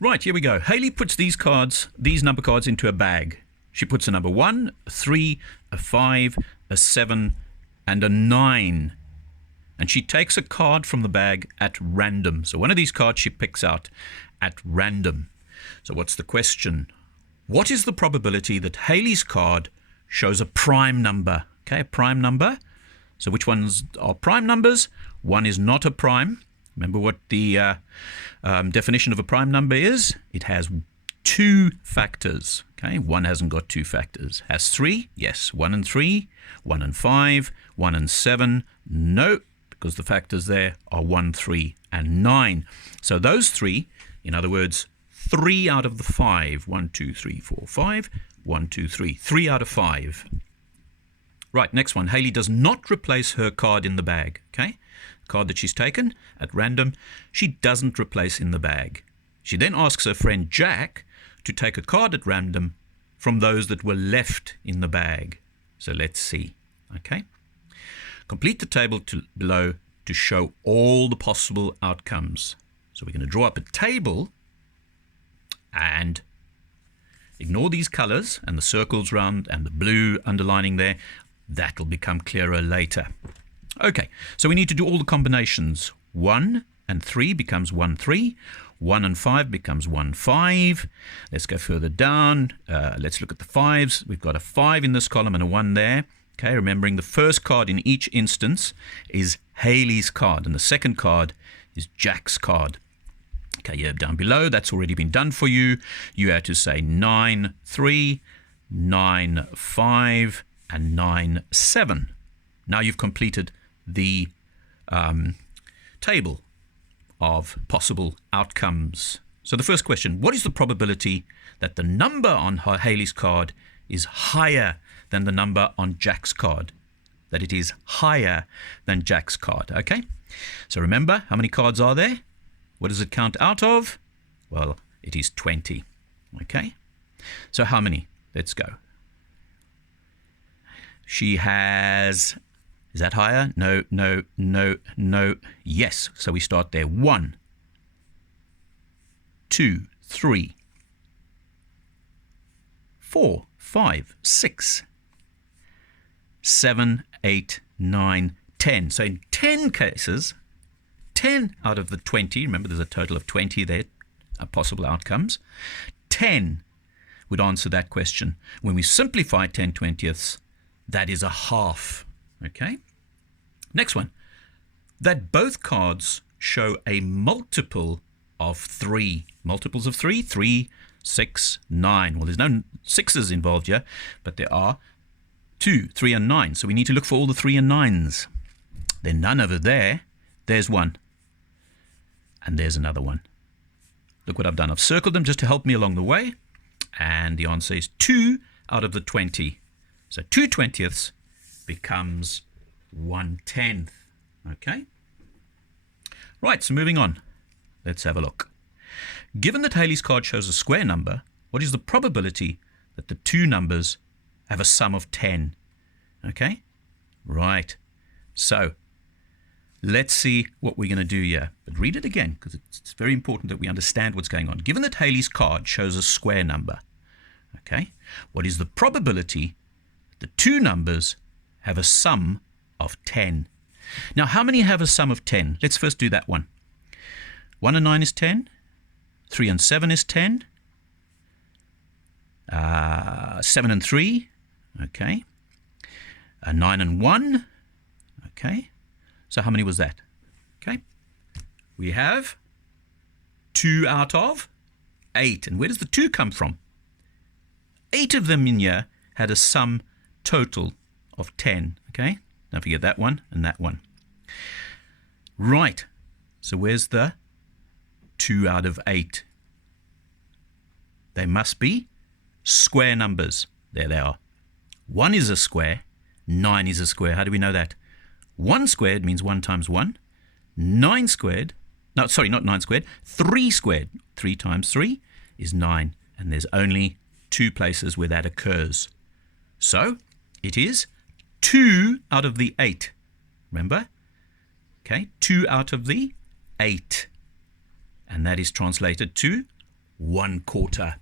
Right, here we go. Hayley puts these number cards into a bag. She puts a number 1, a 3, a 5, a 7, and a 9. And she takes a card from the bag at random. So one of these cards she picks out at random. So what's the question? What is the probability that Hayley's card shows a prime number? Okay, a prime number. So which ones are prime numbers? One is not a prime. Remember what the definition of a prime number is? It has 2 factors. Okay, 1 hasn't got 2 factors. Has 3? Yes. 1 and 3. 1 and 5. 1 and 7. No, because the factors there are 1, 3, and 9. So those 3, in other words, 3 out of the 5. 1, 2, 3, 4, 5. 1, 2, 3. 3 out of 5. Right, next one. Hayley does not replace her card in the bag. Okay, card that she's taken at random, she doesn't replace in the bag. She then asks her friend Jack to take a card at random from those that were left in the bag. So let's see. Okay, complete the table below to show all the possible outcomes. So we're going to draw up a table and ignore these colors and the circles round and the blue underlining there. That'll become clearer later. Okay, so we need to do all the combinations. 1 and 3 becomes 1, 3. 1 and 5 becomes 1, 5. Let's go further down. Let's look at the 5s. We've got a 5 in this column and a 1 there. Okay, remembering the first card in each instance is Hayley's card and the second card is Jack's card. Okay, yeah, down below, that's already been done for you. You had to say 9, 3, 9, 5, and 9, 7. Now you've completed the table of possible outcomes. So the first question, what is the probability that the number on Hayley's card is higher than the number on Jack's card? That it is higher than Jack's card, okay? So remember, how many cards are there? What does it count out of? Well, it is 20, okay? So how many? Let's go. She has, is that higher? No, no, no, no. Yes. So we start there. 1, 2, 3, 4, 5, 6, 7, 8, 9, 10. So in 10 cases, 10 out of the 20, remember there's a total of 20 there, possible outcomes, 10 would answer that question. When we simplify 10/20ths, that is a half, okay? Next one, that both cards show a multiple of 3. Multiples of 3, 3, 6, 9. Well, there's no 6s involved here, but there are 2, 3, and 9. So we need to look for all the 3 and 9s. Then none over there. There's 1. And there's another 1. Look what I've done. I've circled them just to help me along the way. And the answer is 2 out of the 20. So 2/20ths becomes 1/10. Okay? Right, so moving on. Let's have a look. Given that Hayley's card shows a square number, what is the probability that the 2 numbers have a sum of 10? Okay? Right. So let's see what we're going to do here. But read it again, because it's very important that we understand what's going on. Given that Hayley's card shows a square number, okay, what is the probability the 2 numbers have a sum of 10? Now, how many have a sum of 10? Let's first do that one. 1 and 9 is 10. 3 and 7 is 10. 7 and 3. Okay. 9 and 1. Okay. So how many was that? Okay. We have 2 out of 8. And where does the 2 come from? 8 of them in here had a sum total of 10. Okay. Don't forget that one and that one. Right. So where's the 2 out of 8? They must be square numbers. There they are. 1 is a square. 9 is a square. How do we know that? 1 squared means 1 times 1. 9 squared, no, sorry, not 9 squared. 3 squared, 3 times 3 is 9. And there's only 2 places where that occurs. So it is 2 out of the 8. Remember? Okay, 2 out of the 8. And that is translated to 1/4.